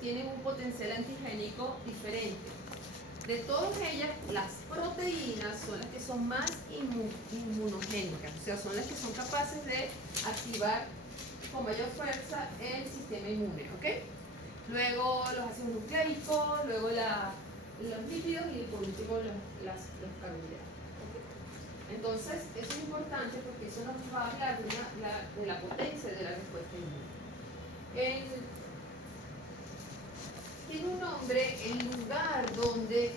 tienen un potencial antigénico diferente. De todas ellas, las proteínas son las que son más inmunogénicas, o sea, son las que son capaces de activar con mayor fuerza el sistema inmune, ¿ok? Luego los ácidos nucleicos, luego los lípidos y por último los carbohidratos. ¿Okay? Entonces, eso es importante porque eso nos va a hablar de la potencia de la respuesta inmune. Tiene un nombre el lugar donde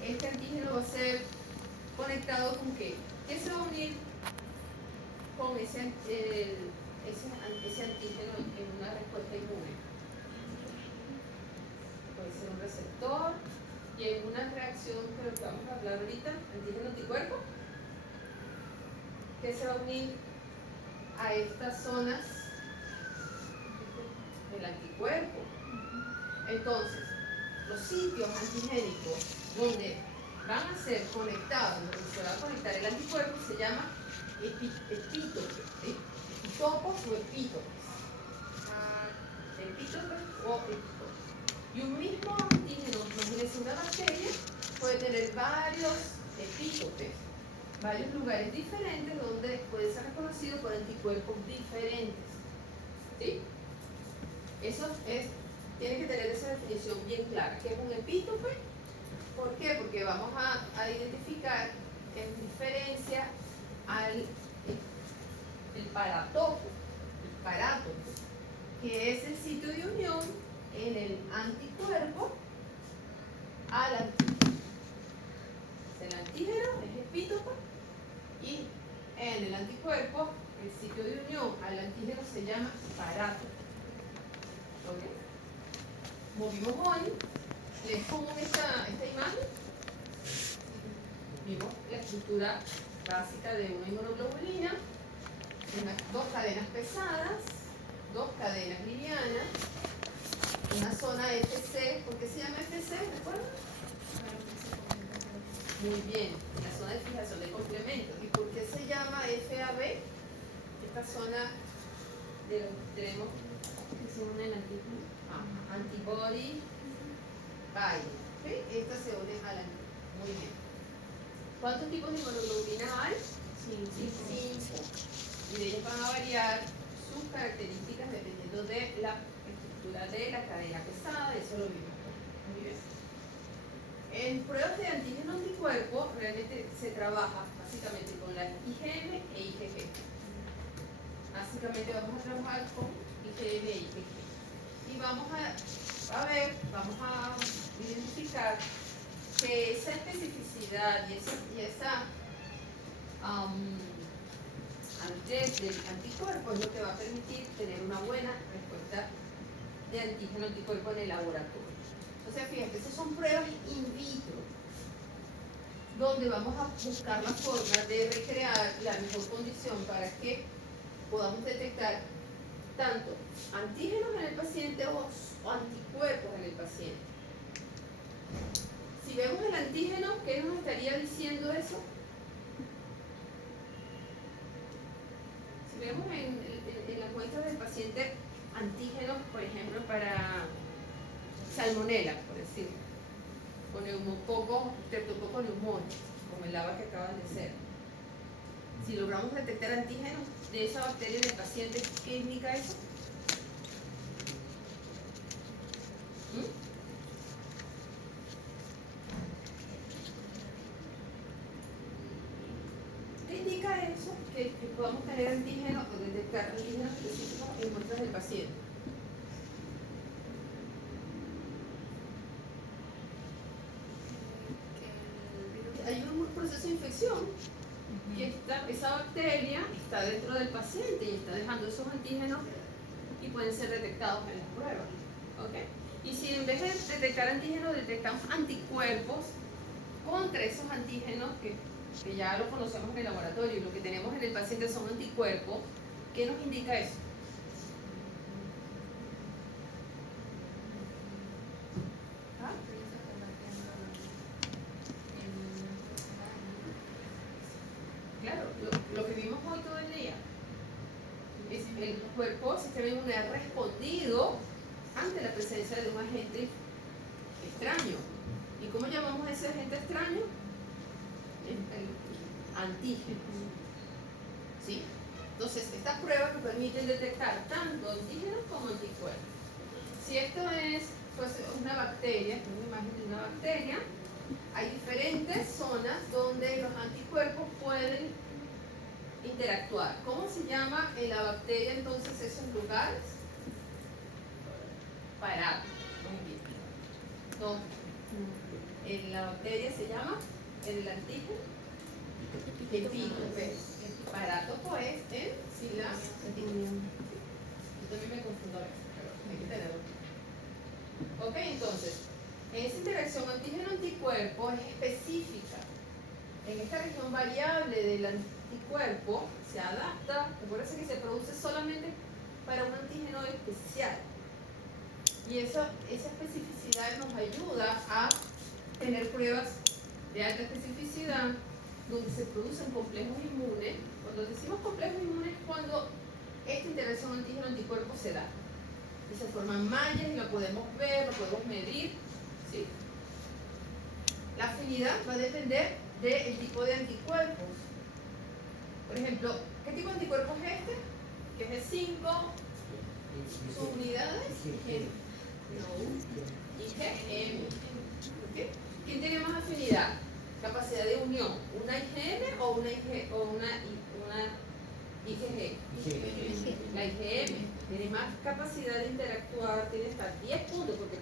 este antígeno va a ser conectado con qué. ¿Qué se va a unir con ese antígeno en una respuesta inmune? Puede ser un receptor y en una reacción de lo que vamos a hablar ahorita, antígeno-anticuerpo. ¿Qué se va a unir a estas zonas? El anticuerpo. Entonces, los sitios antigénicos donde van a ser conectados, donde se va a conectar el anticuerpo, se llama epítopes, ¿sí? Epitopos o epítopes. Epítopes o epitopes. Y un mismo antígeno, imagínense una bacteria, puede tener varios epítopes, varios lugares diferentes donde puede ser reconocido por anticuerpos diferentes. ¿Sí? Eso tiene que tener esa definición bien clara. ¿Qué es un epítope? ¿Por qué? Porque vamos a identificar en diferencia al parátopo, que es el sitio de unión en el anticuerpo al antígeno. El antígeno es epítope y en el anticuerpo el sitio de unión al antígeno se llama parátopo. ¿Ok? Movimos hoy, les pongo esta imagen. Vimos la estructura básica de una inmunoglobulina, dos cadenas pesadas, dos cadenas livianas, una zona FC. ¿Por qué se llama FC? ¿Recuerdan? Muy bien, la zona de fijación de complementos. ¿Y por qué se llama FAB? Esta zona de lo que tenemos que se une el antígeno. Antibody binding. ¿Okay? Esta se une al antígeno. Muy bien. ¿Cuántos tipos de inmunoglobulinas hay? 5. Y de ellas van a variar sus características dependiendo de la estructura de la cadena pesada. Eso lo vimos. Muy bien. En pruebas de antígeno-anticuerpo realmente se trabaja básicamente con las IgM e IgG. Básicamente vamos a trabajar con IgM e IgG. Y vamos a identificar que esa especificidad y esa antes del anticuerpo es lo que va a permitir tener una buena respuesta de antígeno-anticuerpo en el laboratorio. Entonces, fíjate, esas son pruebas in vitro, donde vamos a buscar la forma de recrear la mejor condición para que podamos detectar tanto antígenos en el paciente o anticuerpos en el paciente. Si vemos el antígeno, ¿qué nos estaría diciendo eso? Si vemos en las muestras del paciente antígenos, por ejemplo, para salmonela, por decirlo, o neumococo, streptococo pneumoniae, como el lava que acaban de ser. Si logramos detectar antígenos de esa bacteria en el paciente, ¿qué indica eso? ¿Qué indica eso? Que podamos tener antígenos o detectar antígenos específicos en muestras del paciente. Hay un proceso de infección que esa bacteria está dentro del paciente y está dejando esos antígenos y pueden ser detectados en las pruebas. ¿Okay? Y si en vez de detectar antígenos detectamos anticuerpos contra esos antígenos que ya lo conocemos en el laboratorio y lo que tenemos en el paciente son anticuerpos, ¿qué nos indica eso? Claro, lo que vimos hoy todo el día es el cuerpo, el sistema inmune ha respondido ante la presencia de un agente extraño. ¿Y cómo llamamos a ese agente extraño? El antígeno. ¿Sí? Entonces, estas pruebas nos permiten detectar tanto antígenos como anticuerpos. Si esto pues, una bacteria, una imagen de una bacteria, hay diferentes zonas donde los anticuerpos pueden interactuar. ¿Cómo se llama en la bacteria entonces esos lugares? Parato. Muy bien. Entonces, en la bacteria se llama el antígeno epítope. Parátopo es en sílaba. Yo también me confundo a veces, pero hay que tenerlo. Ok, entonces, esa interacción antígeno-anticuerpo es específica. En esta región variable del anticuerpo se adapta, recuerden que se produce solamente para un antígeno especial. Y esa especificidad nos ayuda a tener pruebas de alta especificidad donde se producen complejos inmunes. Cuando decimos complejos inmunes es cuando esta interacción antígeno-anticuerpo se da. Y se forman mallas y lo podemos ver, lo podemos medir. ¿Sí? La afinidad va a depender del tipo de anticuerpos. Por ejemplo, ¿qué tipo de anticuerpo es este? Que es de 5 subunidades. IgM. ¿Okay? ¿Quién tiene más afinidad? Capacidad de unión, ¿una IgM o una IgG? La IgM tiene más capacidad de interactuar, tiene hasta 10 puntos, porque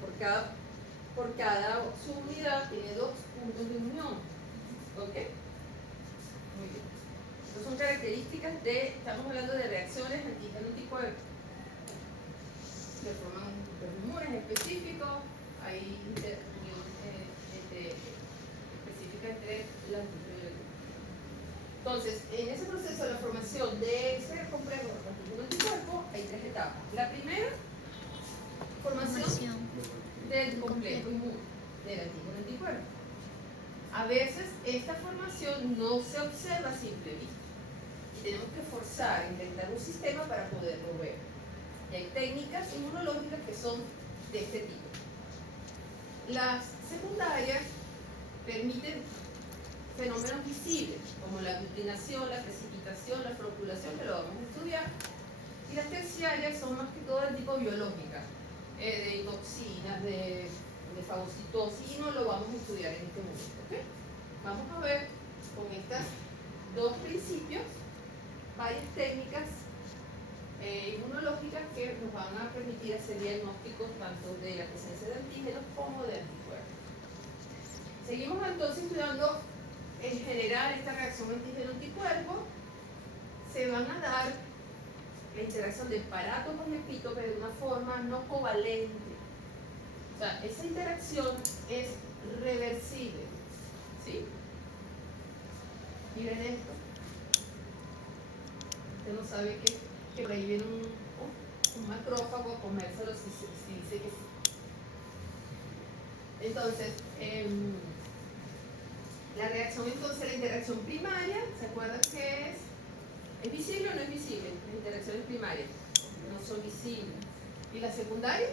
por cada subunidad tiene 2 puntos de unión. ¿Ok? Muy bien. Estas son características estamos hablando de reacciones antígeno-anticuerpo. Se forman inmunes específicos, hay interacción específica entre el antígeno y el anticuerpo. Entonces, en ese proceso de la formación de ese complejo antígeno-anticuerpo hay 3 etapas. La primera, formación del complejo inmune, del antígeno-anticuerpo. A veces esta formación no se observa a simple vista y tenemos que forzar, intentar un sistema para poderlo ver. Y hay técnicas inmunológicas que son de este tipo. Las secundarias permiten fenómenos visibles, como la aglutinación, la precipitación, la floculación, que lo vamos a estudiar. Y las terciarias son más que todo de tipo biológica, de toxinas, de fagocitosis, y no lo vamos a estudiar en este momento. ¿Okay? Vamos a ver con estos 2 principios varias técnicas inmunológicas que nos van a permitir hacer diagnósticos tanto de la presencia de antígenos como de anticuerpos. Seguimos entonces estudiando en general esta reacción antígeno-anticuerpo. Se van a dar la interacción de parátopo y epítope de una forma no covalente. O sea, esa interacción es reversible. ¿Sí? Miren esto. Usted no sabe que por ahí viene un macrófago a comérselo si dice que sí. Entonces, la reacción, entonces, la interacción primaria, ¿se acuerdan qué es? ¿Es visible o no es visible? Las interacciones primarias no son visibles. ¿Y la secundaria?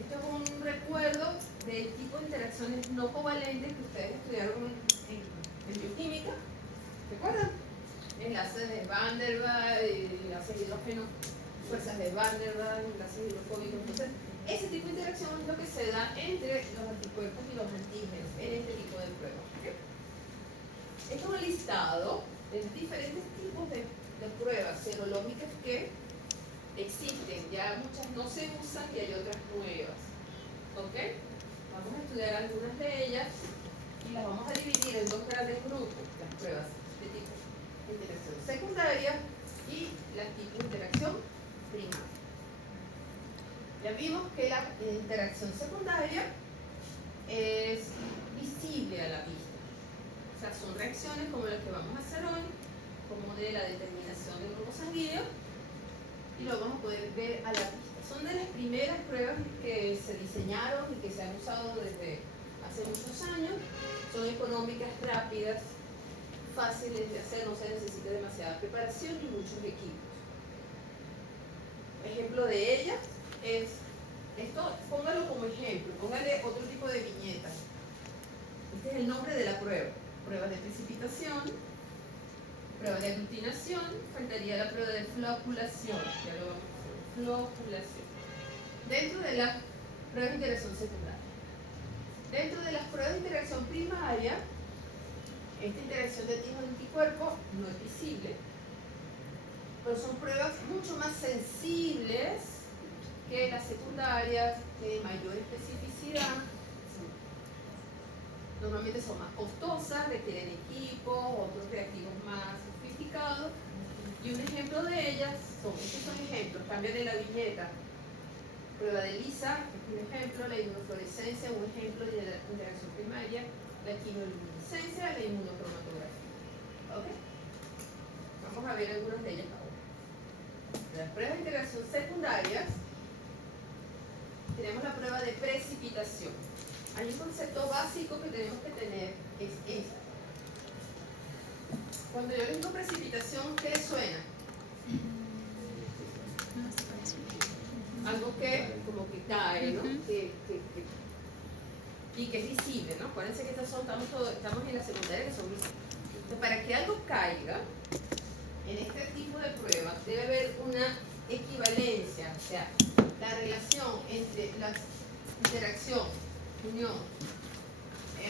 Esto es un recuerdo del tipo de interacciones no covalentes que ustedes estudiaron en bioquímica. ¿Recuerdan? Enlaces de Van der Waals, enlaces de hidrógeno, fuerzas de Van der Waals, enlaces hidrofóbicos. Entonces, ese tipo de interacción es lo que se da entre los anticuerpos y los antígenos en este tipo de pruebas. ¿Okay? Esto es un listado de diferentes tipos de pruebas serológicas que existen. Ya muchas no se usan y hay otras nuevas. ¿Ok? Vamos a estudiar algunas de ellas y las vamos a dividir en 2 grandes grupos, las pruebas de tipo de interacción secundaria y las tipos de interacción primaria. Ya vimos que la interacción secundaria es visible a la vista. O sea, son reacciones como las que vamos a hacer hoy, como de la determinación del grupo sanguíneo, y lo vamos a poder ver a la vista. Son de las primeras pruebas que se diseñaron y que se han usado desde hace muchos años. Son económicas, rápidas, fáciles de hacer, no se necesita demasiada preparación ni muchos equipos. Ejemplo de ellas es esto póngalo como ejemplo, póngale otro tipo de viñeta. Este es el nombre de la prueba. Prueba de precipitación, prueba de aglutinación, faltaría la prueba de floculación. Ya lo vamos a hacer. Floculación. Dentro de las pruebas de interacción secundaria. Dentro de las pruebas de interacción primaria, esta interacción de antígeno-anticuerpo no es visible, pero son pruebas mucho más sensibles que las secundarias, de mayor especificidad. Normalmente son más costosas, requieren equipos, otros reactivos más sofisticados. Y un ejemplo de ellas estos son ejemplos, cambio de la viñeta. Prueba de Lisa, un ejemplo, la inmunofluorescencia, un ejemplo de la interacción primaria, la quimioluminiscencia, la inmunocromatografía. ¿Ok? Vamos a ver algunas de ellas ahora. Las pruebas de interacción secundarias, tenemos la prueba de precipitación. Hay un concepto básico que tenemos que tener, es este. Cuando yo digo precipitación, ¿qué le suena? Algo que como que cae, ¿no? Y que es visible, ¿no? Acuérdense que estamos en la secundaria que son visibles. Entonces, para que algo caiga en este tipo de pruebas debe haber una equivalencia, o sea, la relación entre la interacción, unión,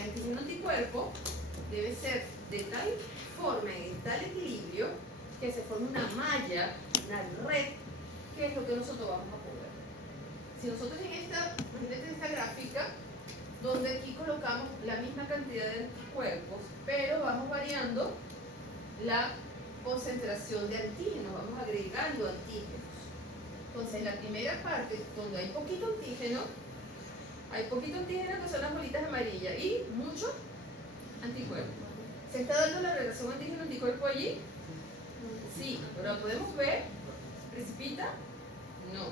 antígeno-anticuerpo debe ser de tal forma y de tal equilibrio que se forme una malla, una red, que es lo que nosotros vamos a poder. Si nosotros imagínate esta gráfica, donde aquí colocamos la misma cantidad de anticuerpos, pero vamos variando la concentración de antígenos, vamos agregando antígenos. Entonces, en la primera parte, donde hay poquito antígeno que son las bolitas amarillas y mucho anticuerpo. ¿Se está dando la relación antígeno-anticuerpo allí? Sí, pero la podemos ver. ¿Precipita? No.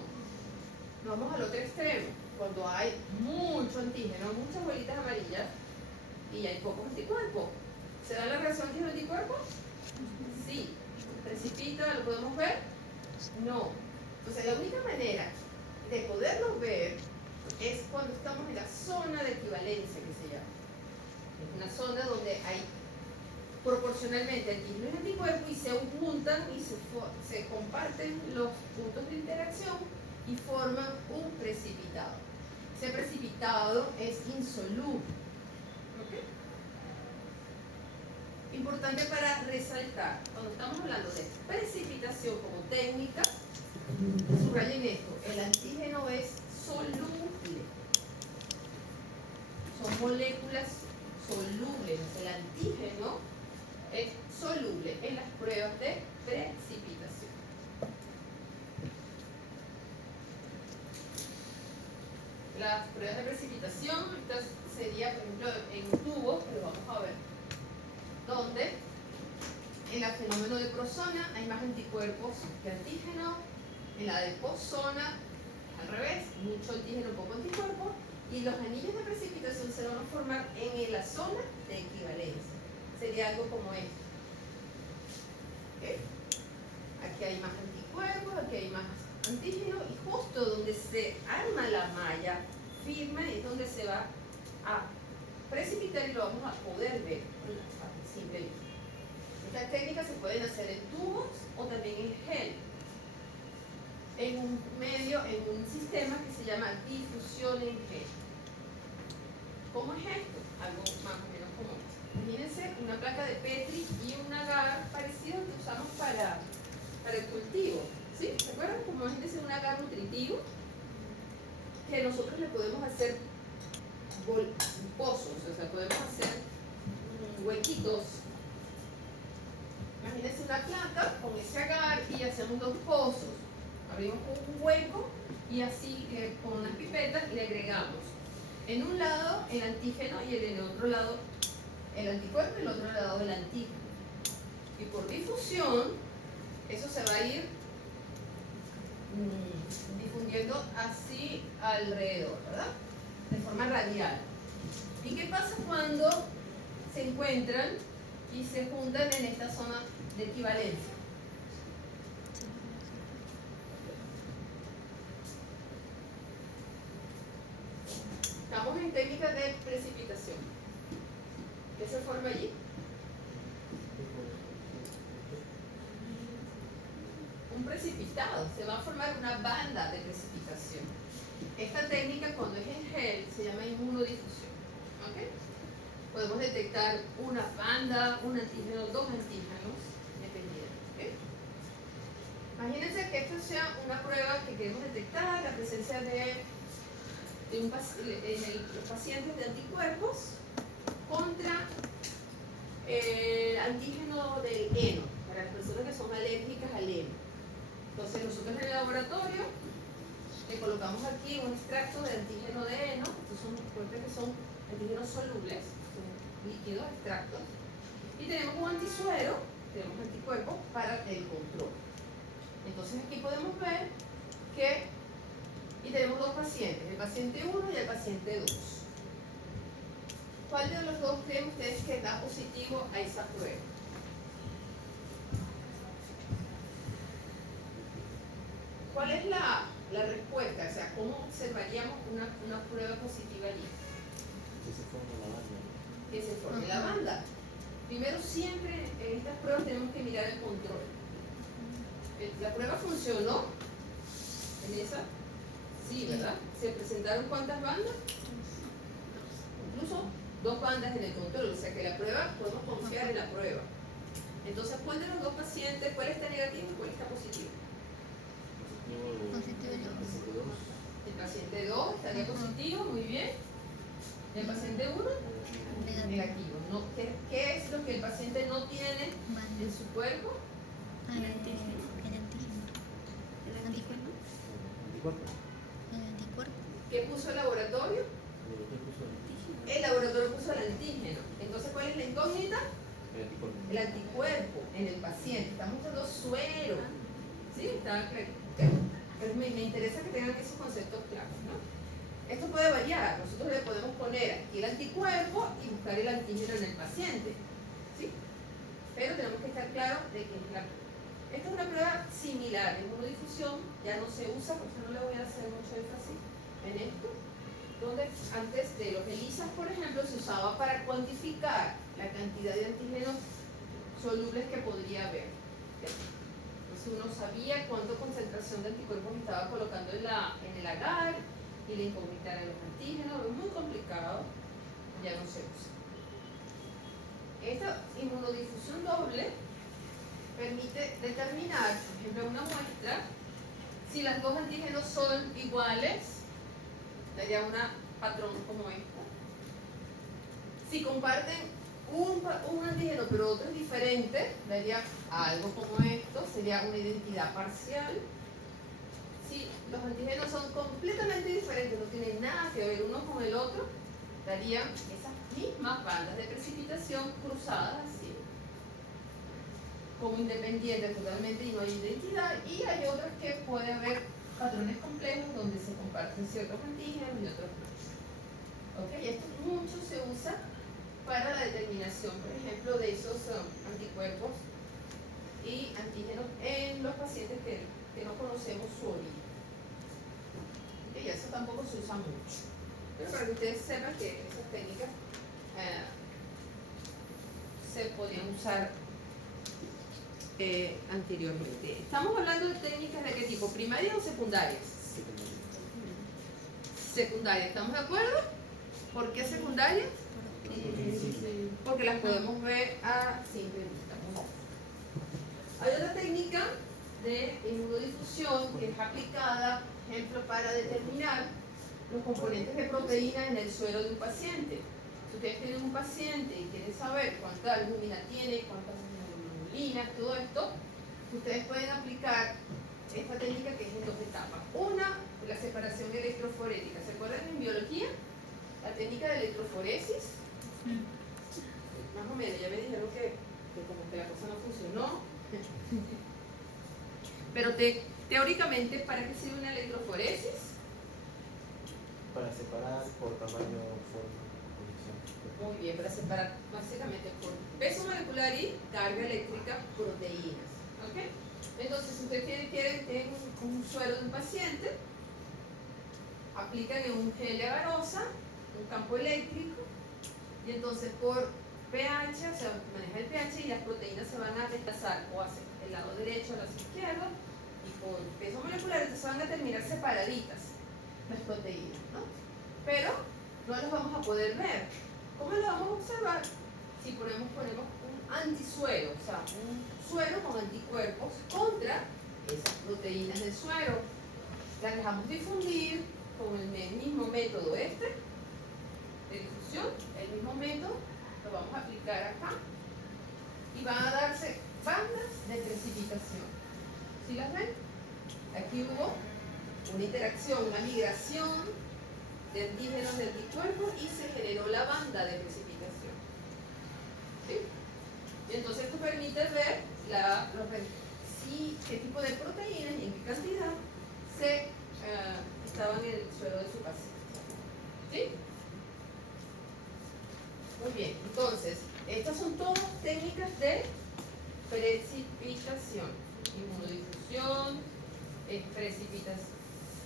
Vamos al otro extremo. Cuando hay mucho antígeno, muchas bolitas amarillas y hay pocos anticuerpos. ¿Se da la relación antígeno-anticuerpo? Sí. ¿Precipita? ¿Lo podemos ver? No. Entonces, la única manera de poderlo ver es cuando estamos en la zona de equivalencia, que se llama. Es una zona donde hay proporcionalmente antígenos y anticuerpos y se juntan y se comparten los puntos de interacción y forman un precipitado. Ese precipitado es insoluble. ¿Okay? Importante para resaltar, cuando estamos hablando de precipitación como técnica, subrayen esto, el antígeno es soluble. Son moléculas solubles. El antígeno es soluble en las pruebas de precipitación. Las pruebas de precipitación, estas sería, por ejemplo, en tubos, pero vamos a ver, donde en el fenómeno de prozona hay más anticuerpos que antígenos, en la de postzona, al revés, mucho antígeno, poco anticuerpo, y los anillos de precipitación se van a formar en la zona de equivalencia. Sería algo como esto. ¿Okay? Aquí hay más anticuerpos, aquí hay más antígenos, y justo donde se arma la malla firme es donde se va a precipitar y lo vamos a poder ver con la simple vista. Estas técnicas se pueden hacer en tubos o también en gel, en un medio, en un sistema que se llama difusión en gel. ¿Cómo es esto? Algo más o menos común. Imagínense una placa de Petri y un agar parecido que usamos para el cultivo. ¿Sí? ¿Se acuerdan? Como imagínense un agar nutritivo que nosotros le podemos hacer pozos, o sea, podemos hacer huequitos. Imagínense una placa con ese agar y hacemos dos pozos. Abrimos un hueco y así con unas pipetas le agregamos en un lado el antígeno y en el otro lado el anticuerpo y el otro lado el antígeno. Y por difusión, eso se va a ir difundiendo así alrededor, ¿verdad? De forma radial. ¿Y qué pasa cuando se encuentran y se juntan en esta zona de equivalencia? Estamos en técnica de precipitación. ¿Qué se forma allí? Un precipitado. Se va a formar una banda de precipitación. Esta técnica, cuando es en gel, se llama inmunodifusión. ¿Ok? Podemos detectar una banda, un antígeno, dos antígenos, dependiendo. ¿Okay? Imagínense que esto sea una prueba que queremos detectar la presencia de los pacientes de anticuerpos contra el antígeno del heno, para las personas que son alérgicas al heno. Entonces nosotros en el laboratorio le colocamos aquí un extracto de antígeno de heno. Estos son que son antígenos solubles, son líquidos, extractos, y tenemos un antisuero, tenemos anticuerpos para el control. Entonces aquí podemos ver que, y tenemos dos pacientes, el paciente 1 y el paciente 2. ¿Cuál de los dos creen ustedes que da positivo a esa prueba? ¿Cuál es la respuesta? O sea, ¿cómo observaríamos una prueba positiva allí? Que se forme la banda. Que se forme la banda. Primero, siempre en estas pruebas tenemos que mirar el control. ¿La prueba funcionó? ¿En esa? Sí, ¿verdad? ¿Se presentaron cuántas bandas? Incluso 2 bandas en el control, o sea que la prueba, podemos confiar en la prueba. Entonces, ¿cuál de los dos pacientes, cuál está negativo y cuál está positivo? El paciente 2 estaría positivo, muy bien. El paciente 1, negativo. No, ¿qué es lo que el paciente no tiene en su cuerpo? El antígeno. El antígeno. El anticuerpo. ¿Qué puso el laboratorio? El laboratorio puso el antígeno. Entonces, ¿cuál es la incógnita? El anticuerpo en el paciente. Estamos usando suero. ¿Sí? Pero me interesa que tengan esos conceptos claros, ¿no? Esto puede variar. Nosotros le podemos poner aquí el anticuerpo y buscar el antígeno en el paciente. ¿Sí? Pero tenemos que estar claros de que esta es una prueba similar. En inmunodifusión ya no se usa, por eso no le voy a hacer mucho énfasis en esto. Donde antes de los ELISAs, por ejemplo, se usaba para cuantificar la cantidad de antígenos solubles que podría haber. Entonces uno sabía cuánta concentración de anticuerpos estaba colocando en el agar y la incógnita eran los antígenos. Es muy complicado, ya no se usa. Esta inmunodifusión doble permite determinar, por ejemplo, en una muestra, si los dos antígenos son iguales, daría un patrón como esta. Si comparten un antígeno pero otro es diferente, daría algo como esto, sería una identidad parcial. Si los antígenos son completamente diferentes, no tienen nada que ver uno con el otro, darían esas mismas bandas de precipitación cruzadas así, como independientes totalmente y no hay identidad. Y hay otras que puede haber patrones complejos donde se comparten ciertos antígenos y otros no. ¿Ok? Esto mucho se usa para la determinación, por ejemplo, de esos anticuerpos y antígenos en los pacientes que no conocemos su origen. ¿Ok? Y eso tampoco se usa mucho. Pero para que ustedes sepan que esas técnicas se podían usar anteriormente. Estamos hablando de técnicas de qué tipo, primarias o secundarias. Secundarias, ¿estamos de acuerdo? ¿Por qué secundarias? Porque las podemos ver a simple vista. Hay otra técnica de inmunodifusión que es aplicada, por ejemplo, para determinar los componentes de proteína en el suero de un paciente. Si ustedes tienen un paciente y quieren saber cuánta albúmina tiene, cuántas globulina, todo esto, ustedes pueden aplicar esta técnica que es en 2 etapas. Una, la separación electroforética. ¿Se acuerdan en biología? La técnica de electroforesis. Más o menos, ya me dijeron que como que la cosa no funcionó. Pero teóricamente, ¿para qué sirve una electroforesis? Para separar por tamaño, forma, posición. Muy bien, para separar básicamente por peso molecular y carga eléctrica proteínas. ¿Ok? Entonces, si ustedes tienen un suero de un paciente, aplican en un gel de agarosa un campo eléctrico y entonces por pH, o sea, maneja el pH y las proteínas se van a desplazar o hacia el lado derecho o hacia el izquierdo y por peso molecular entonces van a terminar separaditas las proteínas, ¿no? Pero no las vamos a poder ver. ¿Cómo las vamos a observar? Si ponemos un antisuero, o sea, un suero con anticuerpos contra esas proteínas del suero. Las dejamos difundir con el mismo método de difusión, el mismo método, lo vamos a aplicar acá y van a darse bandas de precipitación. ¿Sí las ven? Aquí hubo una interacción, una migración de antígenos de anticuerpos y se generó la banda de precipitación. ¿Sí? Y entonces esto permite ver qué tipo de proteínas y en qué cantidad estaban en el suelo de su paciente. ¿Sí? Muy bien, entonces, estas son todas técnicas de precipitación. Inmunodifusión, precipitación.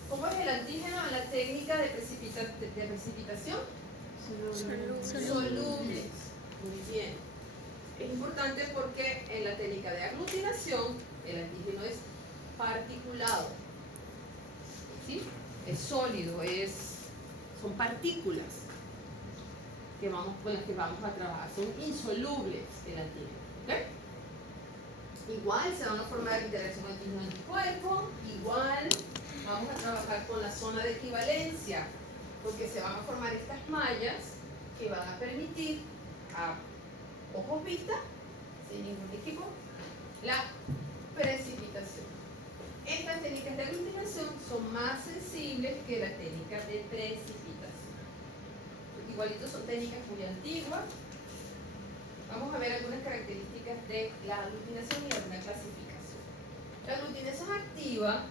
¿Cómo es el antígeno en la técnica de precipitación? Solubles. Muy bien. Es importante porque en la técnica de aglutinación el antígeno es particulado. ¿Sí? Es sólido, son partículas con las que vamos a trabajar. Son insolubles el antígeno. ¿Okay? Igual se van a formar interacción antígeno-anticuerpo. Igual vamos a trabajar con la zona de equivalencia, porque se van a formar estas mallas que van a permitir a ojos vista, sin ningún equipo, la precipitación. Estas técnicas de aglutinación son más sensibles que las técnicas de precipitación. Igualito son técnicas muy antiguas. Vamos a ver algunas características de la aglutinación y alguna clasificación. La aglutinación activa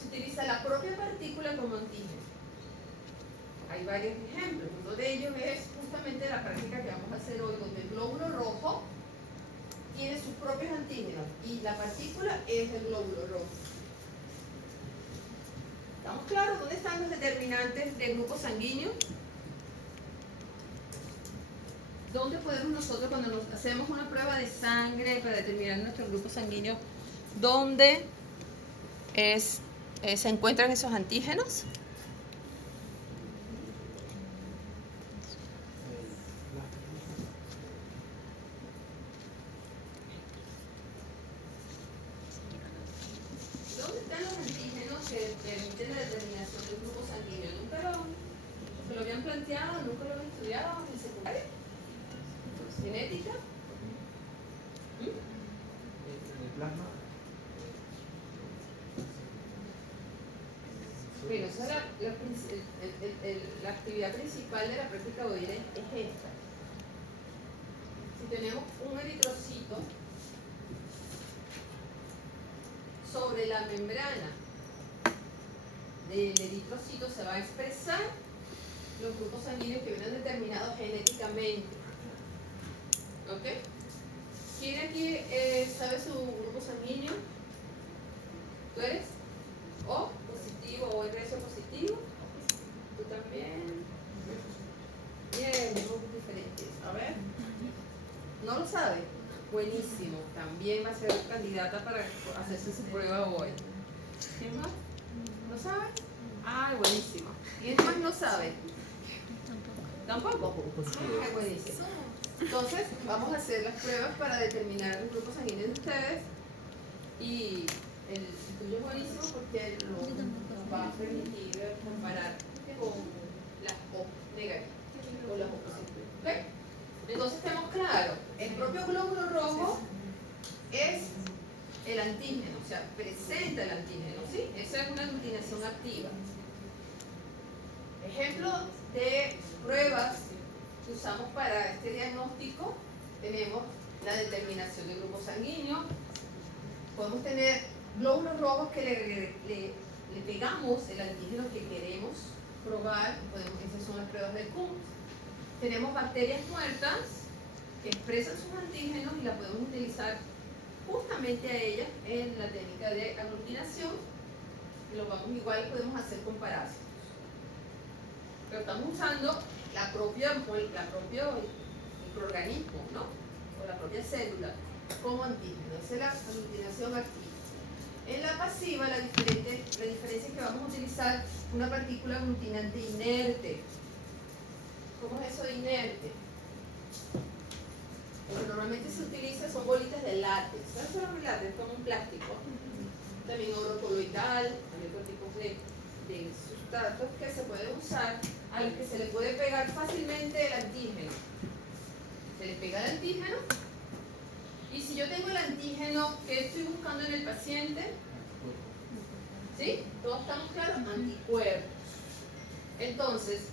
se utiliza la propia partícula como antígeno. Hay varios ejemplos. Uno de ellos es justamente la práctica que vamos a hacer hoy, donde el glóbulo rojo tiene sus propios antígenos y la partícula es el glóbulo rojo. ¿Estamos claros? ¿Dónde están los determinantes del grupo sanguíneo? ¿Dónde podemos nosotros, cuando nos hacemos una prueba de sangre para determinar nuestro grupo sanguíneo, dónde se encuentran esos antígenos? ¿Dónde están los antígenos que permiten la determinación del grupo sanguíneo? ¿Nunca se lo habían planteado? ¿Nunca lo habían estudiado en secundaria? ¿Genética? En el plasma. Bueno, esa es la actividad principal de la práctica bovina es esta. Si tenemos un eritrocito sobre la membrana del eritrocito se va a expresar los grupos sanguíneos que vienen determinados genéticamente. ¿Ok? ¿Quién aquí sabe su grupo sanguíneo? ¿Tú eres? O positivo o RS positivo. ¿Tú también? Bien, grupos diferentes. A ver. ¿No lo sabe? Buenísimo. También va a ser candidata para hacerse su prueba hoy. ¿Quién más? ¿No sabe? Ay, buenísimo. ¿Quién más no sabe? ¿Tampoco? Ay, buenísimo. Entonces, vamos a hacer las pruebas para determinar los grupos sanguíneos de ustedes. Y el tuyo es buenísimo porque nos va a permitir comparar con las O negativas, con las O positivas. ¿Okay? Entonces, tenemos claro, el propio glóbulo rojo es el antígeno, o sea, presenta el antígeno, ¿sí? Esa es una aglutinación activa. Ejemplo de pruebas que usamos para este diagnóstico, tenemos la determinación del grupo sanguíneo. Podemos tener glóbulos rojos que le pegamos el antígeno que queremos probar. Esas son las pruebas del Coombs. Tenemos bacterias muertas que expresan sus antígenos y las podemos utilizar justamente a ellas en la técnica de aglutinación. Igual podemos hacer comparaciones. pero estamos usando el propio microorganismo, ¿no? O la propia célula como antígeno. Esa es la aglutinación activa. En la pasiva, la diferencia es que vamos a utilizar una partícula aglutinante inerte. ¿Cómo es eso de inerte? Lo que normalmente se utiliza son bolitas de látex. ¿Sabes qué son látex? Como un plástico. También oro coloidal, hay otros tipos de sustratos que se pueden usar, a los que se le puede pegar fácilmente el antígeno. Se le pega el antígeno, y si yo tengo el antígeno que estoy buscando en el paciente, ¿sí? Todos estamos claros, anticuerpos. Entonces,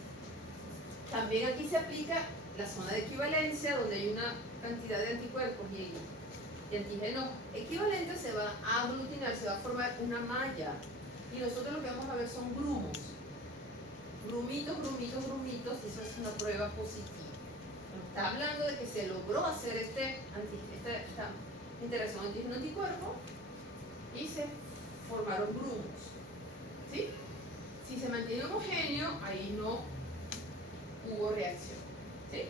también aquí se aplica la zona de equivalencia, donde hay una cantidad de anticuerpos y antígenos equivalentes, se va a aglutinar, se va a formar una malla. Y nosotros lo que vamos a ver son grumos. Grumitos, grumitos, grumitos, y eso es una prueba positiva. Nos está hablando de que se logró hacer esta interacción antígeno-anticuerpo y se formaron grumos. ¿Sí? Si se mantiene homogéneo, ahí no hubo reacción. ¿Sí?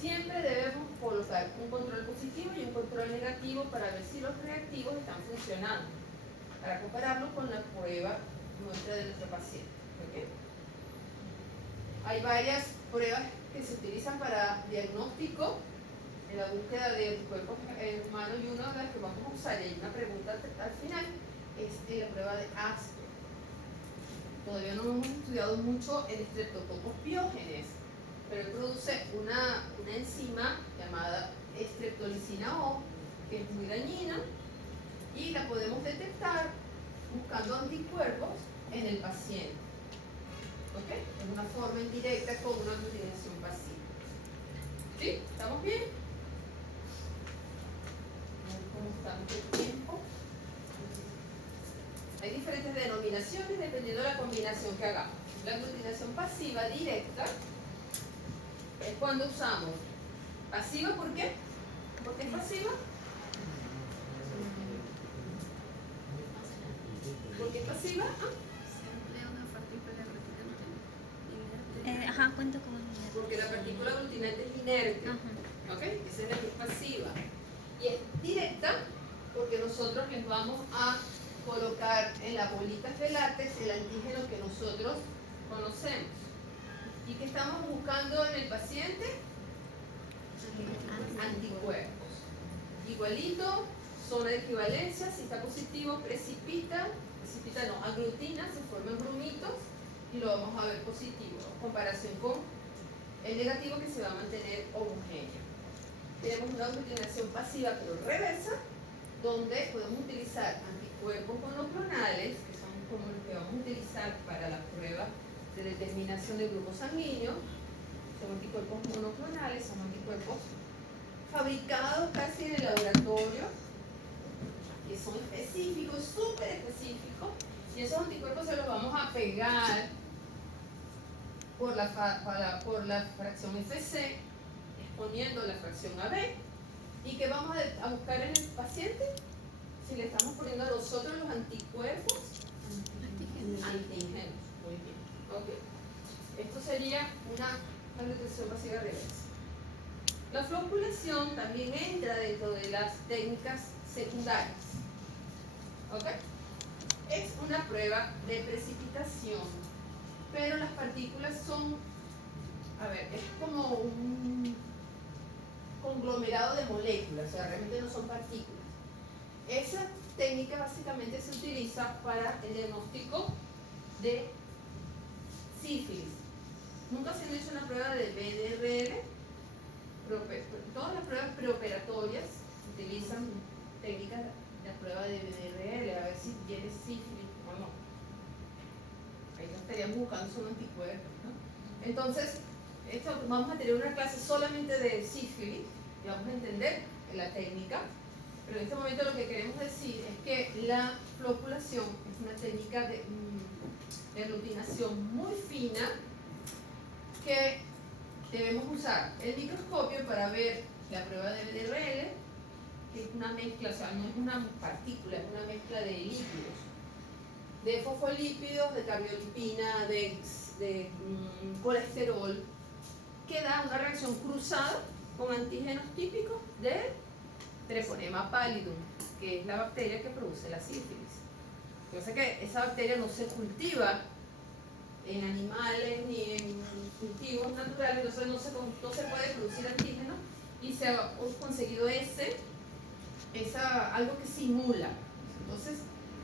Siempre debemos colocar un control positivo y un control negativo para ver si los reactivos están funcionando, para compararlo con la prueba muestra de nuestro paciente. ¿Okay? Hay varias pruebas que se utilizan para diagnóstico en la búsqueda de cuerpos humanos, y una de las que vamos a usar, y hay una pregunta al final, es la prueba de Asper. Todavía no hemos estudiado mucho el Streptococcus pyogenes, pero él produce una enzima llamada streptolicina O, que es muy dañina, y la podemos detectar buscando anticuerpos en el paciente. ¿Ok? Es una forma indirecta con una aglutinación pasiva. ¿Sí? ¿Estamos bien? ¿Cómo estamos de tiempo? Hay diferentes denominaciones dependiendo de la combinación que hagamos. La aglutinación pasiva directa es cuando usamos pasiva. ¿Por qué? ¿Por qué es pasiva? ¿Por qué es pasiva? Ajá, cuento como inerte. Porque la partícula aglutinante es inerte. Ajá. ¿Ok? Esa es la que es pasiva. Y es directa porque nosotros les vamos a colocar en las bolitas de látex el antígeno que nosotros conocemos. ¿Y qué estamos buscando en el paciente? Anticuerpos. Igualito, zona de equivalencia, si está positivo, aglutina, se forman grumitos y lo vamos a ver positivo, en comparación con el negativo, que se va a mantener homogéneo. Tenemos una aglutinación pasiva pero reversa, donde podemos utilizar anticuerpos monoclonales, que son como los que vamos a utilizar para la prueba de determinación de grupos sanguíneos. Son anticuerpos monoclonales, son anticuerpos fabricados casi en el laboratorio, que son específicos, súper específicos, y esos anticuerpos se los vamos a pegar por la fracción FC, exponiendo la fracción AB. ¿Y qué vamos a buscar en el paciente? Si le estamos poniendo a nosotros los anticuerpos antígenos. Muy bien. ¿Okay? Esto sería una aglutinación pasiva reversa. La floculación también entra dentro de las técnicas secundarias. ¿Ok? Es una prueba de precipitación, pero las partículas son, es como un conglomerado de moléculas, o sea, realmente no son partículas. Esa técnica básicamente se utiliza para el diagnóstico de sífilis. Nunca se ha hecho una prueba de BDRL. Todas las pruebas preoperatorias utilizan técnicas de prueba de BDRL, a ver si tienes sífilis o no. Ahí no estaríamos buscando son anticuerpos, ¿no? Entonces, vamos a tener una clase solamente de sífilis y vamos a entender la técnica, pero en este momento lo que queremos decir es que la floculación es una técnica de aglutinación muy fina que debemos usar el microscopio para ver la prueba de BDRL, que es una mezcla, o sea, no es una partícula, es una mezcla de líquidos. de fosfolípidos, de cardiolipina, de colesterol, que da una reacción cruzada con antígenos típicos de Treponema pallidum, que es la bacteria que produce la sífilis. Yo sé que esa bacteria no se cultiva en animales ni en cultivos naturales, entonces no se puede producir antígenos, y se ha conseguido algo que simula. Entonces,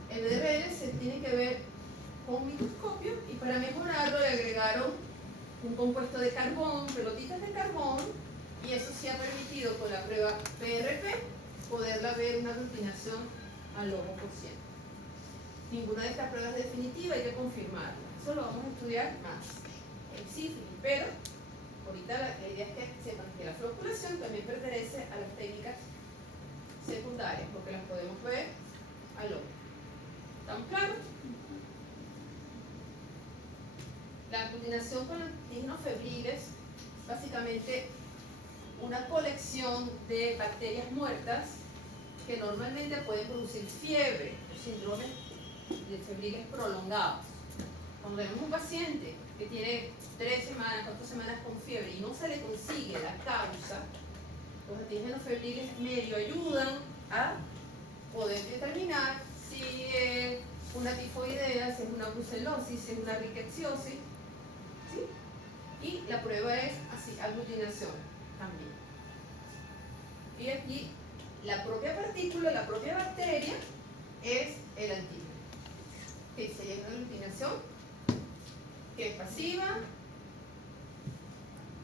el BDRL se tiene que ver con microscopio, y para mejorarlo le agregaron un compuesto de carbón, pelotitas de carbón, y eso sí ha permitido con la prueba PRP poderla ver una aglutinación al 1%. Ninguna de estas pruebas es definitiva, hay que confirmarla. Eso lo vamos a estudiar más. El sífilis, pero ahorita la idea es que sepan que la floculación también pertenece a las técnicas secundarias, porque las podemos ver al ojo. ¿Estamos claros? La aglutinación con antígenos febriles, básicamente una colección de bacterias muertas que normalmente pueden producir fiebre o síndromes de febriles prolongados. Cuando tenemos un paciente que tiene 3 semanas, 4 semanas con fiebre y no se le consigue la causa, los antígenos febriles medio ayudan a poder determinar si es una tifoidea, si es una brucelosis, si es una rickettsiosis, ¿sí? Y la prueba es así, aglutinación también. Y aquí la propia partícula, la propia bacteria es el antígeno, que sería una aglutinación que es pasiva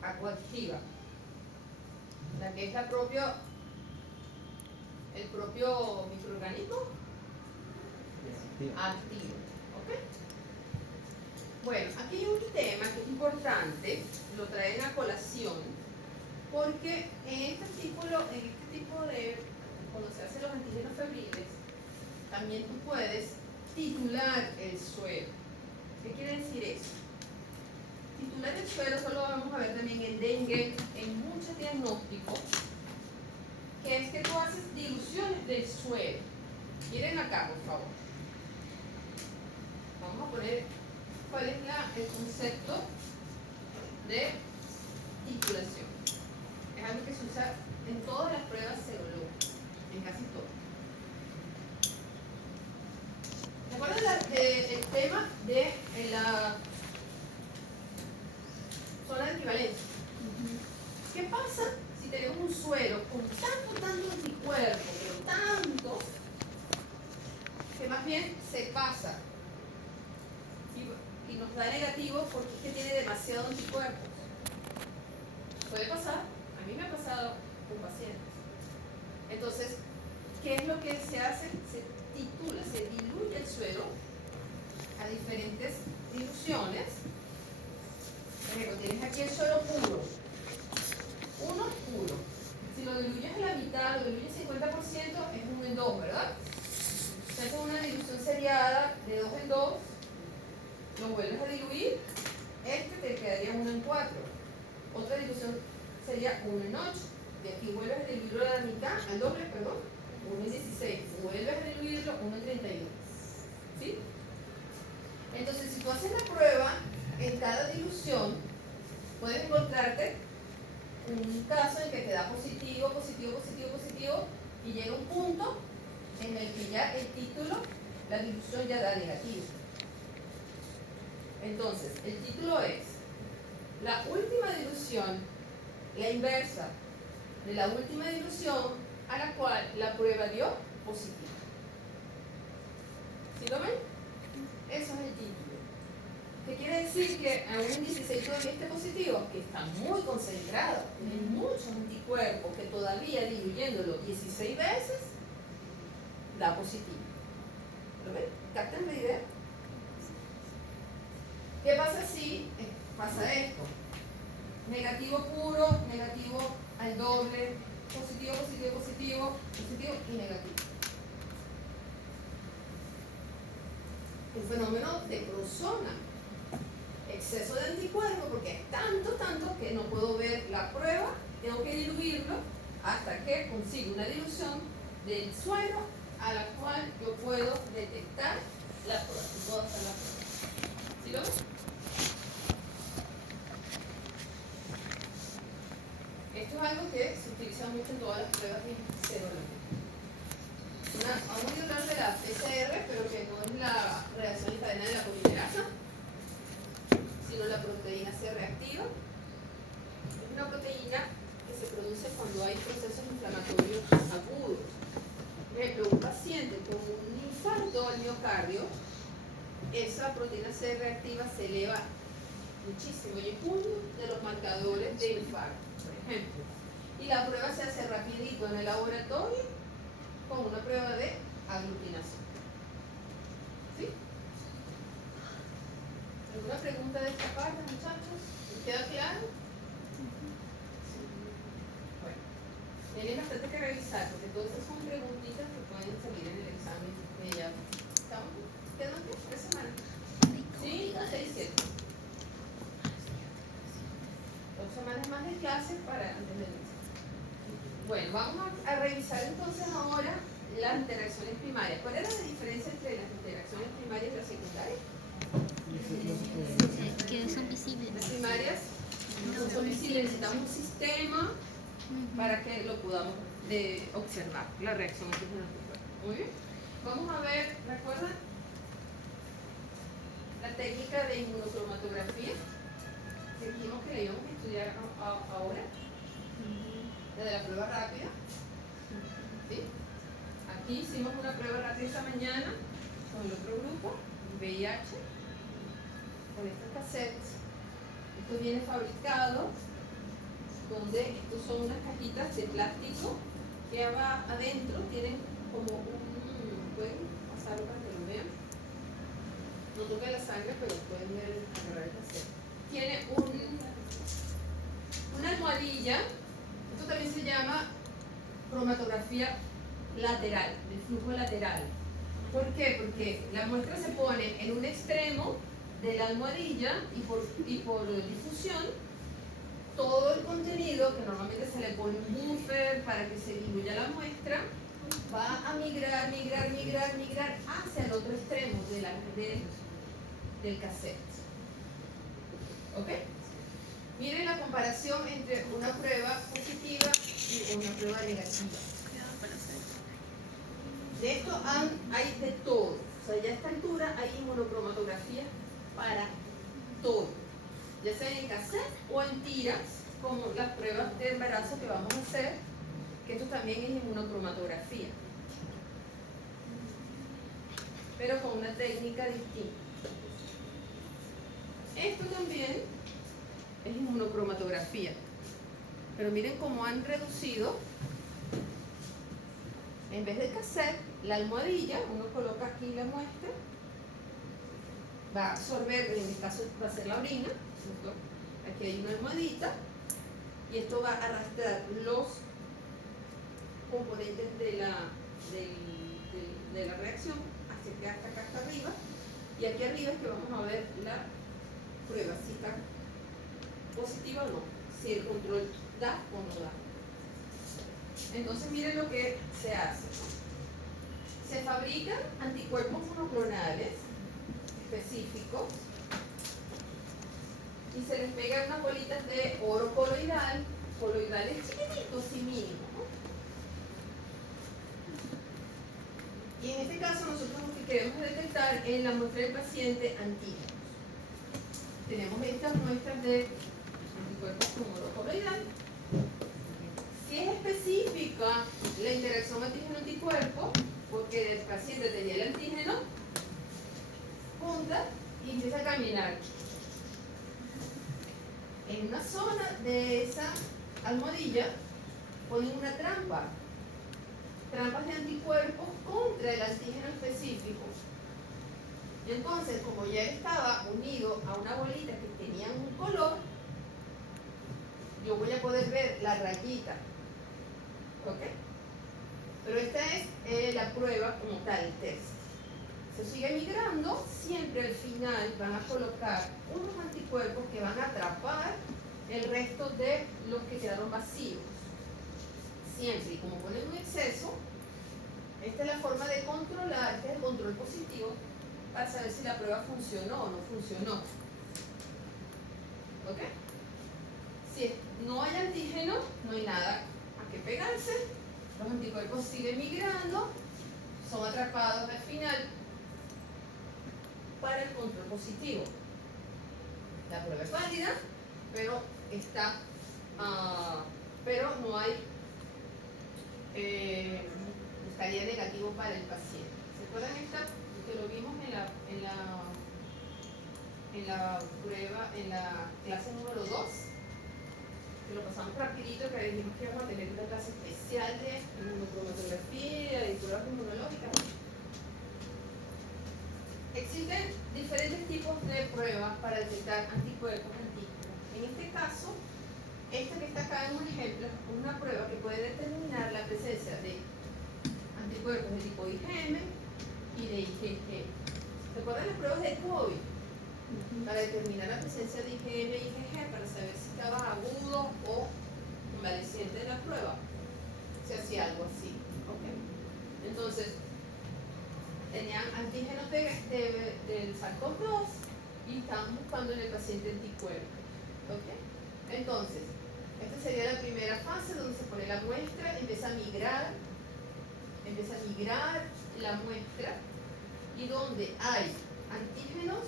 a coactiva, la que es el propio microorganismo activo. ¿Ok? Bueno, aquí hay un tema que es importante, lo traen a colación, porque en este tipo de, cuando se hacen los antígenos febriles, también tú puedes titular el suero. ¿Qué quiere decir eso? Titular el suero, solo vamos a ver también en dengue, en muchos diagnósticos, que es que tú haces diluciones del suero. Miren acá, por favor. Vamos a poner cuál es el concepto de titulación. Es algo que se usa en todas las pruebas serológicas, en casi todas. ¿Se acuerdan del tema de la zona de equivalencia? ¿Qué pasa si tenemos un suero con tanto anticuerpo, pero tanto, que más bien se pasa y nos da negativo porque es que tiene demasiado anticuerpos? Puede pasar, a mí me ha pasado con pacientes. Entonces, ¿qué es lo que se hace? Se titula, se diluye el suero a diferentes diluciones. Por ejemplo, tienes aquí el suero puro, uno puro. Si lo diluyes a la mitad, lo diluyes 50%, es 1 en 2, ¿verdad? Si haces una dilución seriada de 2 en 2, lo vuelves a diluir, te quedaría 1 en 4. Otra dilución sería 1 en 8. De aquí vuelves a diluirlo a la mitad, al doble, perdón, 1 en 16. Vuelves a diluirlo, 1 en 32. ¿Sí? Entonces, si tú haces la prueba, en cada dilución puedes encontrarte un caso en que te da positivo, y llega un punto en el que ya el título, la dilución ya da negativo. Entonces, el título es la última dilución, la inversa de la última dilución a la cual la prueba dio positivo. ¿Sí lo ven? Eso es el título. ¿Qué quiere decir? Que a un 16 todavía esté positivo, que está muy concentrado, tiene muchos anticuerpos que todavía diluyéndolo 16 veces da positivo. ¿Lo ven? ¿Captan la idea? ¿Qué pasa si pasa esto? Negativo puro, negativo al doble, positivo y negativo. Un fenómeno de cruzona, exceso de anticuerpos, porque es tanto que no puedo ver la prueba, tengo que diluirlo hasta que consigo una dilución del suero a la cual yo puedo detectar la prueba, y puedo hacer la prueba. ¿Sí lo ves? Esto es algo que se utiliza mucho en todas las pruebas de serología. Vamos a hablar de la PCR, pero que no es la reacción en cadena de la polimerasa, sino la proteína C reactiva. Es una proteína que se produce cuando hay procesos inflamatorios agudos. Por ejemplo, un paciente con un infarto al miocardio, esa proteína C reactiva se eleva muchísimo y es uno de los marcadores de infarto, por ejemplo. Y la prueba se hace rapidito en el laboratorio con una prueba de aglutinación. ¿Sí? ¿Alguna pregunta de esta parte, muchachos? ¿Les queda claro? Sí. Bueno, tienen bastante que revisar porque todas esas son preguntitas que pueden salir en el examen de ella. ¿Estamos? ¿Quedan qué? 3 semanas. ¿Sí? 6, 7. 2 semanas más de clase para antes del examen. Bueno, vamos a revisar entonces ahora las interacciones primarias. ¿Cuál era la diferencia entre las interacciones primarias y las secundarias? Que son visibles. Las primarias no son visibles, necesitamos un sistema para que lo podamos observar, la reacción entre nuestro cuerpo. Muy bien. Vamos a ver, ¿recuerdan? La técnica de inmunocromatografía. Dijimos que la íbamos a estudiar ahora. La de la prueba rápida. ¿Sí? Aquí hicimos una prueba rápida esta mañana con el otro grupo, VIH, con estos cassettes. Esto viene fabricado, donde estos son unas cajitas de plástico que adentro tienen como un... ¿Pueden pasarlo para que lo vean? No toca la sangre, pero pueden ver, agarrar el cassette. Tiene una almohadilla. Esto también se llama cromatografía lateral, de flujo lateral. ¿Por qué? Porque la muestra se pone en un extremo de la almohadilla y por difusión todo el contenido, que normalmente se le pone un buffer para que se diluya la muestra, va a migrar hacia el otro extremo del cassette. ¿Ok? Miren la comparación entre una prueba positiva y una prueba negativa. De esto hay de todo. O sea, ya a esta altura hay inmunocromatografía para todo. Ya sea en cassette o en tiras, como las pruebas de embarazo que vamos a hacer, que esto también es inmunocromatografía. Pero con una técnica distinta. Esto también es inmunocromatografía. Pero miren cómo han reducido, en vez del cassette, la almohadilla, uno coloca aquí la muestra, va a absorber, en este caso va a ser la orina, ¿cierto? Aquí hay una almohadita, y esto va a arrastrar los componentes de la reacción hasta acá hasta arriba, y aquí arriba es que vamos a ver la prueba, si está positiva o no, si el control da o no da. Entonces miren lo que se hace. Se fabrican anticuerpos monoclonales específicos y se les pegan unas bolitas de oro coloidal, coloidales chiquititos y mínimos, ¿no? Y en este caso nosotros lo que queremos detectar en la muestra del paciente antígenos. Tenemos estas muestras de anticuerpos con oro coloidal. Si es específica la interacción antígeno-anticuerpo, porque el paciente tenía el antígeno, junta y empieza a caminar. En una zona de esa almohadilla ponen una trampa, trampas de anticuerpos contra el antígeno específico. Y entonces, como ya estaba unido a una bolita que tenía un color, yo voy a poder ver la rayita. ¿Ok? Pero esta es la prueba como tal, el test. Se sigue migrando, siempre al final van a colocar unos anticuerpos que van a atrapar el resto de los que quedaron vacíos. Siempre, y como ponen un exceso, esta es la forma de controlar, este es el control positivo, para saber si la prueba funcionó o no funcionó. ¿Ok? Si no hay antígeno, no hay nada a qué pegarse, los anticuerpos siguen migrando, son atrapados al final para el control positivo. La prueba es válida, pero pero no hay estaría negativo para el paciente. ¿Se acuerdan esta que lo vimos en la prueba, en la clase número 2? Que lo pasamos rapidito, que dijimos que íbamos a tener una clase especial de inmunocromatografía y pruebas inmunológicas. Existen diferentes tipos de pruebas para detectar anticuerpos antígenos. En este caso, esta que está acá es un ejemplo, una prueba que puede determinar la presencia de anticuerpos de tipo IgM y de IgG. ¿Se acuerdan las pruebas de COVID? Para determinar la presencia de IgM y IgG, para saber si estaba agudo o convaleciente de la prueba. Se hacía algo así. ¿Okay? Entonces, tenían antígenos del SARS-CoV-2 y estaban buscando en el paciente anticuerpos. ¿Okay? Entonces, esta sería la primera fase donde se pone la muestra, empieza a migrar la muestra, y donde hay antígenos,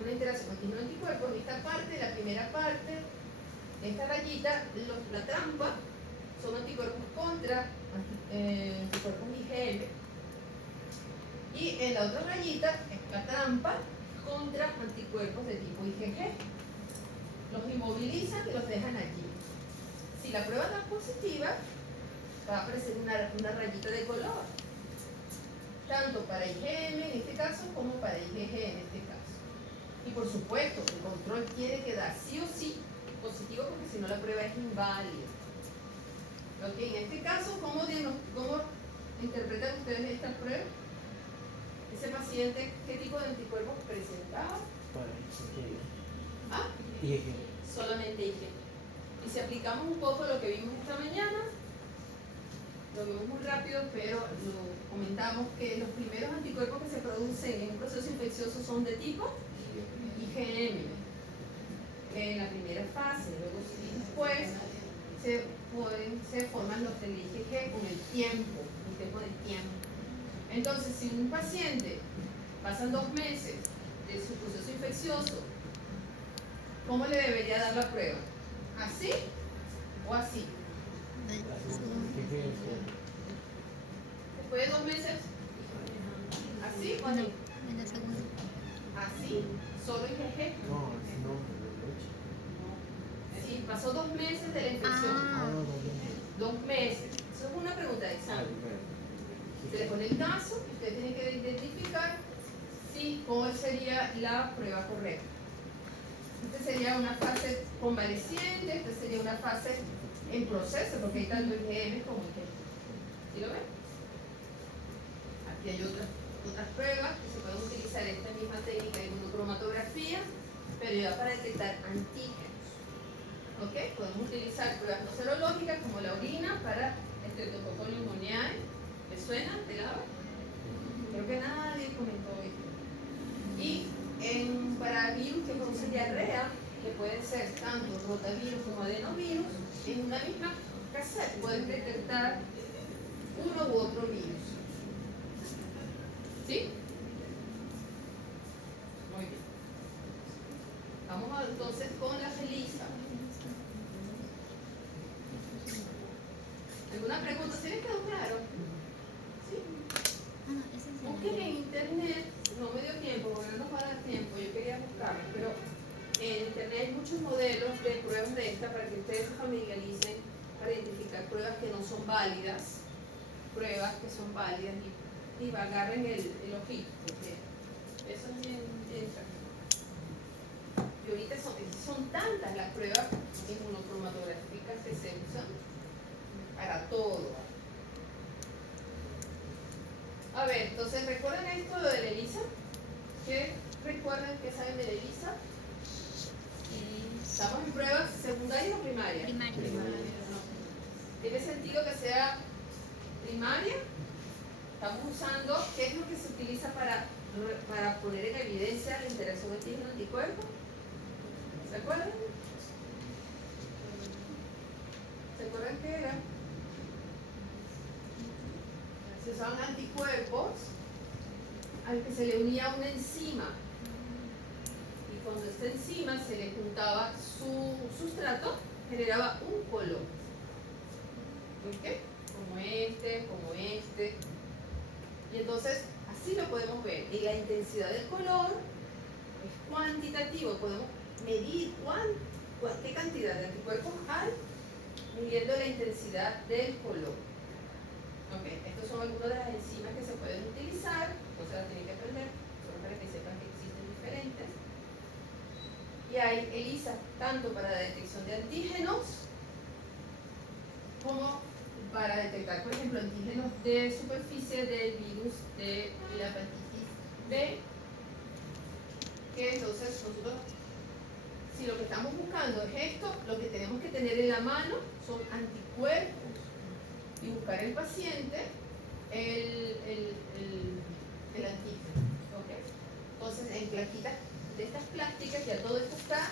una interacción antígeno-anticuerpos. En esta parte, la primera parte, esta rayita, la trampa, son anticuerpos contra anticuerpos IgM, y en la otra rayita es la trampa contra anticuerpos de tipo IgG. Los inmovilizan y los dejan allí. Si la prueba da positiva, va a aparecer una rayita de color, tanto para IgM en este caso como para IgG en este caso. Y por supuesto, el control tiene que dar sí o sí positivo, porque si no la prueba es inválida. ¿Ok? En este caso, ¿cómo interpretan ustedes esta prueba? Ese paciente, ¿qué tipo de anticuerpos presentaba? ¿Ah? IgG. Solamente IgG. Y si aplicamos un poco lo que vimos esta mañana, lo vimos muy rápido, pero lo comentamos que los primeros anticuerpos que se producen en un proceso infeccioso son de tipo IgM en la primera fase. Luego después se forman los del IgG con el tiempo del tiempo. Entonces, si un paciente pasan 2 meses de su proceso infeccioso, ¿cómo le debería dar la prueba? ¿Así o así? Después de 2 meses, ¿así o no? En la segunda. ¿Así? ¿Solo IgG? No. Sí, pasó 2 meses de la infección. Ah. 2 meses. Eso es una pregunta de examen. Se le pone el caso y usted tiene que identificar cuál sería la prueba correcta. Esta sería una fase convaleciente, esta sería una fase en proceso, porque hay tanto IgM como IgG. ¿Sí lo ven? Aquí hay otras pruebas que se pueden utilizar esta misma técnica de inmunocromatografía, pero ya para detectar antígenos. ¿Ok? Podemos utilizar pruebas no serológicas como la orina para Streptococcus pneumoniae. ¿Les suena? ¿Te lava? Creo que nadie comentó esto. Y para virus que producen diarrea, que pueden ser tanto rotavirus como adenovirus, en una misma cassette pueden detectar uno u otro virus. ¿Sí? Muy bien. Vamos entonces con la ELISA. ¿Alguna pregunta? ¿Se les quedó claro? ¿Sí? Busquen en internet, no me dio tiempo, porque no nos va a dar tiempo, yo quería buscarlo, pero en internet hay muchos modelos de pruebas de esta para que ustedes se familiaricen, para identificar pruebas que no son válidas, pruebas que son válidas, y agarren el ojito, porque eso es bien interesante. Y ahorita son tantas las pruebas inmunocromatográficas que se usan para todo. A ver, entonces, ¿recuerdan esto de la ELISA? ¿Qué recuerdan que saben de la ELISA? ¿Estamos en pruebas secundarias o primarias? Primaria. No. ¿Tiene sentido que sea primaria? Estamos usando, ¿qué es lo que se utiliza para para poner en evidencia la interacción antígeno-anticuerpo. ¿Se acuerdan? ¿Se acuerdan qué era? Se usaban anticuerpos al que se le unía una enzima. Y cuando esta enzima se le juntaba su sustrato, generaba un color. ¿Ok? Como este. Y entonces, así lo podemos ver. Y la intensidad del color es cuantitativo. Podemos medir qué cantidad de anticuerpos hay midiendo la intensidad del color. ¿Ok? Estos son algunas de las enzimas que se pueden utilizar. Entonces las tienen que aprender, solo para que sepan que existen diferentes. Y hay ELISA tanto para la detección de antígenos como para detectar, por ejemplo, antígenos de superficie del virus de la hepatitis B, que entonces nosotros, si lo que estamos buscando es esto, lo que tenemos que tener en la mano son anticuerpos y buscar el paciente el antígeno. ¿Okay? Entonces, en plaquitas de estas plásticas ya todo esto está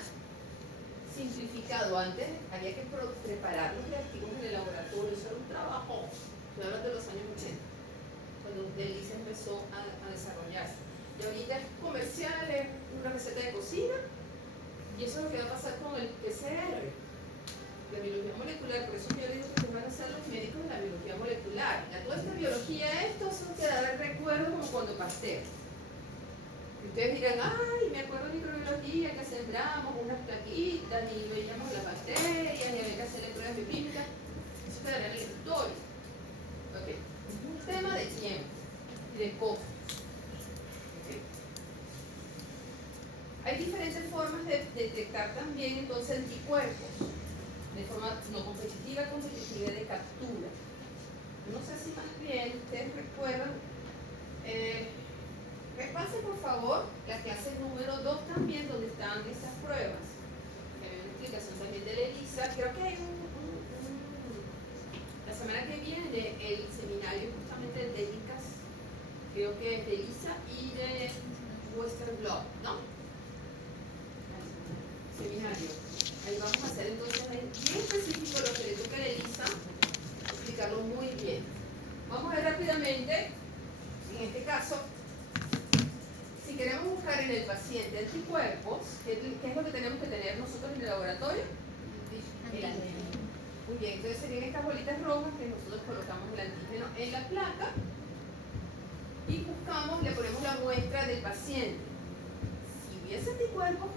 simplificado. Antes había que preparar los reactivos en el laboratorio, eso era un trabajo. Estoy hablando de los años 80, cuando ELISA empezó a desarrollarse. Y ahorita es comercial, es una receta de cocina, y eso es lo que va a pasar con el PCR, la biología molecular. Por eso yo digo que van a ser los médicos de la biología molecular. Toda esta biología, esto se quedará el recuerdo como cuando Pasteur. Ustedes dirán, ay, me acuerdo de microbiología, que sembramos unas plaquitas y veíamos las bacterias y había que hacerle pruebas bioquímicas. Eso quedará en el escritorio. ¿Okay? Es un tema de tiempo y de costos. ¿Okay? Hay diferentes formas de detectar también entonces anticuerpos, de forma no competitiva, competitiva de captura. No sé si más bien ustedes recuerdan. Repase por favor la clase número 2 también, donde están estas pruebas. Hay una explicación también de la ELISA. Creo que hay la semana que viene el seminario justamente de ICAS, creo que es de ELISA y de Western Blot, ¿no? Seminario. Ahí vamos a hacer entonces bien específico lo que le toca a la ELISA, explicarlo muy bien. Vamos a ver rápidamente, en este caso, si queremos buscar en el paciente anticuerpos, ¿qué es lo que tenemos que tener nosotros en el laboratorio? El antígeno. Muy bien, entonces serían estas bolitas rojas que nosotros colocamos el antígeno en la placa y buscamos, le ponemos la muestra del paciente. Si hubiese anticuerpos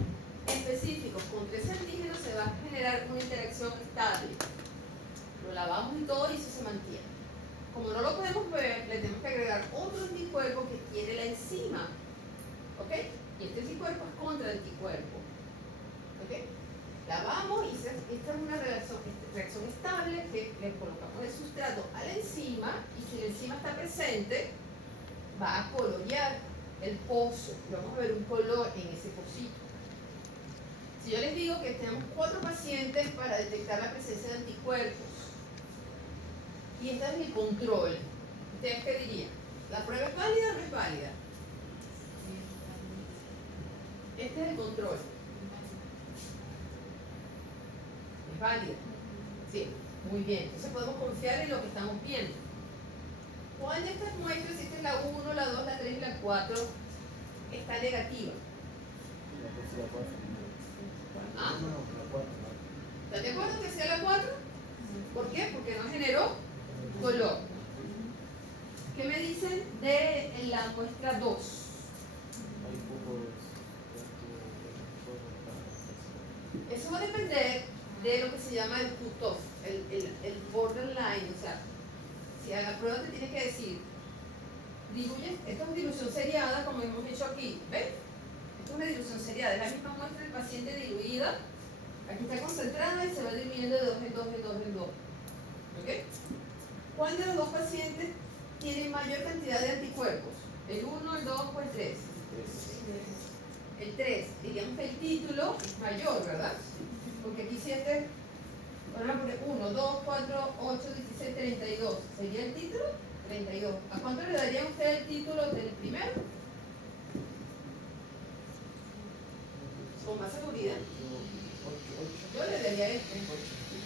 específicos contra ese antígeno, se va a generar una interacción estable. Lo lavamos y todo y eso se mantiene. Como no lo podemos ver, le tenemos que agregar otro anticuerpo que tiene la enzima. ¿Ok? Y este anticuerpo es contra el anticuerpo. ¿Ok? Lavamos y esta es una reacción estable que le colocamos el sustrato a la enzima y si la enzima está presente, va a colorear el pozo. Y vamos a ver un color en ese pocito. Si yo les digo que tenemos 4 pacientes para detectar la presencia de anticuerpos y este es el control, ¿ustedes qué dirían? ¿La prueba es válida o no es válida? Este es el control. ¿Es válida? Sí, muy bien. Entonces podemos confiar en lo que estamos viendo. ¿Cuál de estas muestras, si esta es la 1, la 2, la 3 y la 4, está negativa? ¿Ah? ¿Están de acuerdo que sea la 4? ¿Por qué? Porque no generó color. ¿Qué me dicen de la muestra 2? Eso va a depender de lo que se llama el cutoff, el borderline. O sea, si a la prueba te tiene que decir, diluye, esto es dilución seriada, como hemos dicho aquí, ¿ves? Esto es una dilución seriada, es la misma muestra del paciente diluida. Aquí está concentrada y se va diluyendo de 2 en 2 en 2 en 2. ¿Ok? ¿Cuál de los dos pacientes tiene mayor cantidad de anticuerpos? ¿El 1, el 2 o el 3? El 3. Diríamos que el título es mayor, ¿verdad? Porque aquí siete, vamos a poner 1, 2, 4, 8, 16, 32. ¿Sería el título? 32. ¿A cuánto le daría usted el título del primero? con más seguridad. 8. Yo le daría este.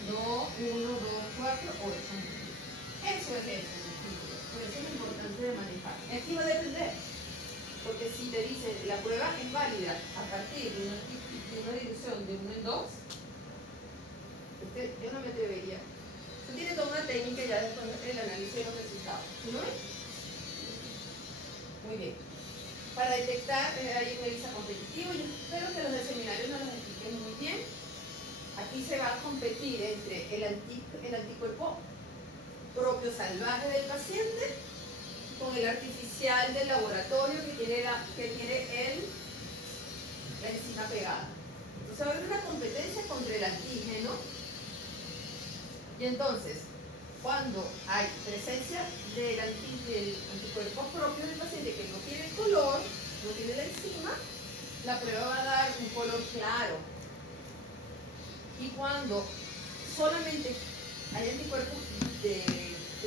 2, 1, 2, 4, 8. Eso es eso. Por eso es importante de manejar. Aquí va a depender. Porque si te dice la prueba es válida a partir de una dilución de 1 en 2, yo no me atrevería. Usted tiene toda una técnica ya después del análisis de los resultados. ¿No es? Muy bien. Para detectar, hay un ELISA competitivo. Yo espero que los del seminario nos lo expliquen muy bien. Aquí se va a competir entre el anticuerpo propio salvaje del paciente con el artificial del laboratorio que tiene la enzima pegada. Entonces va a haber una competencia contra el antígeno. Y entonces, cuando hay presencia del anticuerpo propio del paciente que no tiene el color, no tiene la enzima, la prueba va a dar un color claro. Y cuando solamente hay anticuerpos que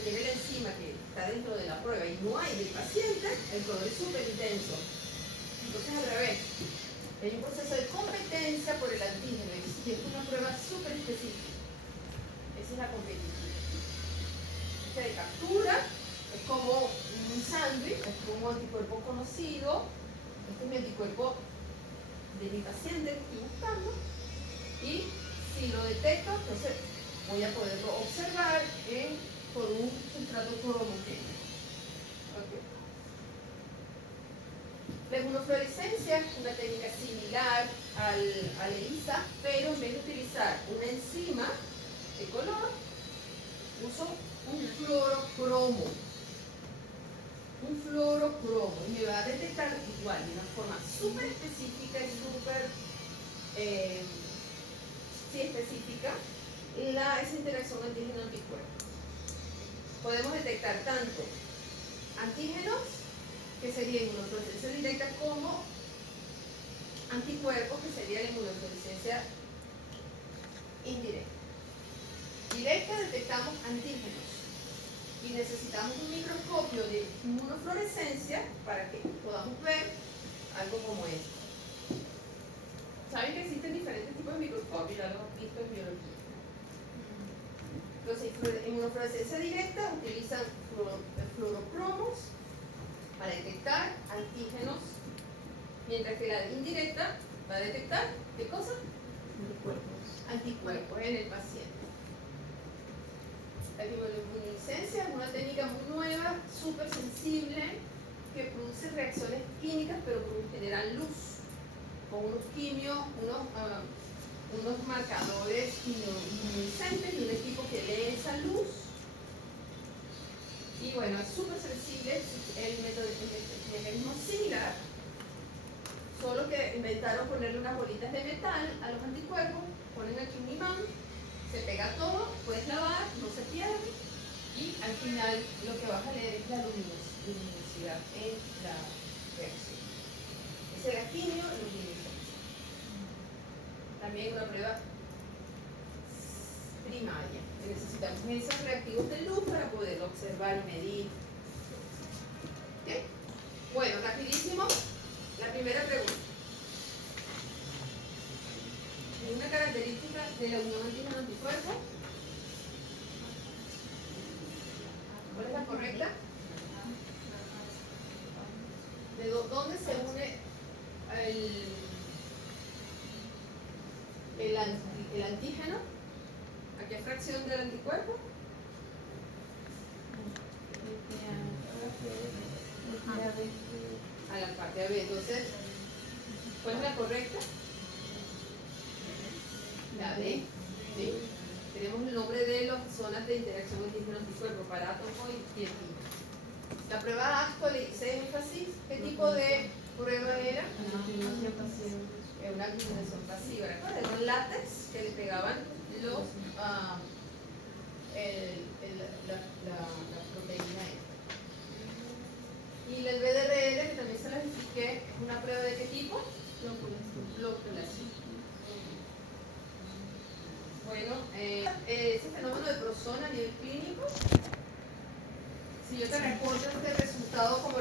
tiene la enzima que está dentro de la prueba y no hay del paciente, el color es súper intenso. Entonces al revés, hay un proceso de competencia por el antígeno y es una prueba súper específica. Esa es la competición. Esta de captura es como un sándwich, es como un anticuerpo conocido. Este es mi anticuerpo de mi paciente que estoy buscando. Y si lo detecto, entonces voy a poderlo observar por un sustrato cromogéneo. Okay. La inmunofluorescencia es una técnica similar al ELISA, pero en vez de utilizar una enzima de color, uso un fluorocromo. Un fluorocromo. Y me va a detectar igual, de una forma súper específica y súper específica, esa interacción antígeno-anticuerpo. Podemos detectar tanto antígenos, que sería inmunofluorescencia directa, como anticuerpos, que sería la inmunofluorescencia indirecta. Directa detectamos antígenos y necesitamos un microscopio de inmunofluorescencia para que podamos ver algo como esto. Saben que existen diferentes tipos de microscopios, ya lo hemos visto en biología. Entonces, inmunofluorescencia directa utilizan fluorocromos para detectar antígenos, mientras que la indirecta va a detectar, ¿qué cosa? Anticuerpos en el paciente. La bioluminiscencia es una técnica muy nueva, súper sensible, que produce reacciones químicas, pero generan luz, con unos quimios, unos marcadores luminiscentes y un equipo que lee esa luz. Y bueno, es súper sensible, el mecanismo es similar, solo que inventaron ponerle unas bolitas de metal a los anticuerpos, ponen aquí un imán, se pega todo, puedes lavar, no se pierde, y al final lo que vas a leer es la luminosidad en la reacción. Esa es la quimioluminiscencia. También una prueba primaria. Necesitamos esos reactivos de luz para poder observar y medir. ¿Okay? Bueno, rapidísimo, la primera pregunta. Una característica de la unión antígeno-anticuerpo. ¿Cuál es la correcta? ¿De dónde se une el antígeno? ¿A qué fracción del anticuerpo? A la parte AB. Entonces, ¿cuál es la correcta? La B. ¿Sí? Tenemos el nombre de las zonas de interacción antígeno-anticuerpo, parátomo y tiepino. La prueba ASCO le hice énfasis. ¿Qué tipo de prueba era? Una aglutinación pasiva. ¿Recuerdan? Era un látex que le pegaban la proteína esta. Y el BDRL, que también se las expliqué, es una prueba de qué tipo? Loculación. Bueno, ese fenómeno de prozona a nivel clínico, si yo te reporto este resultado como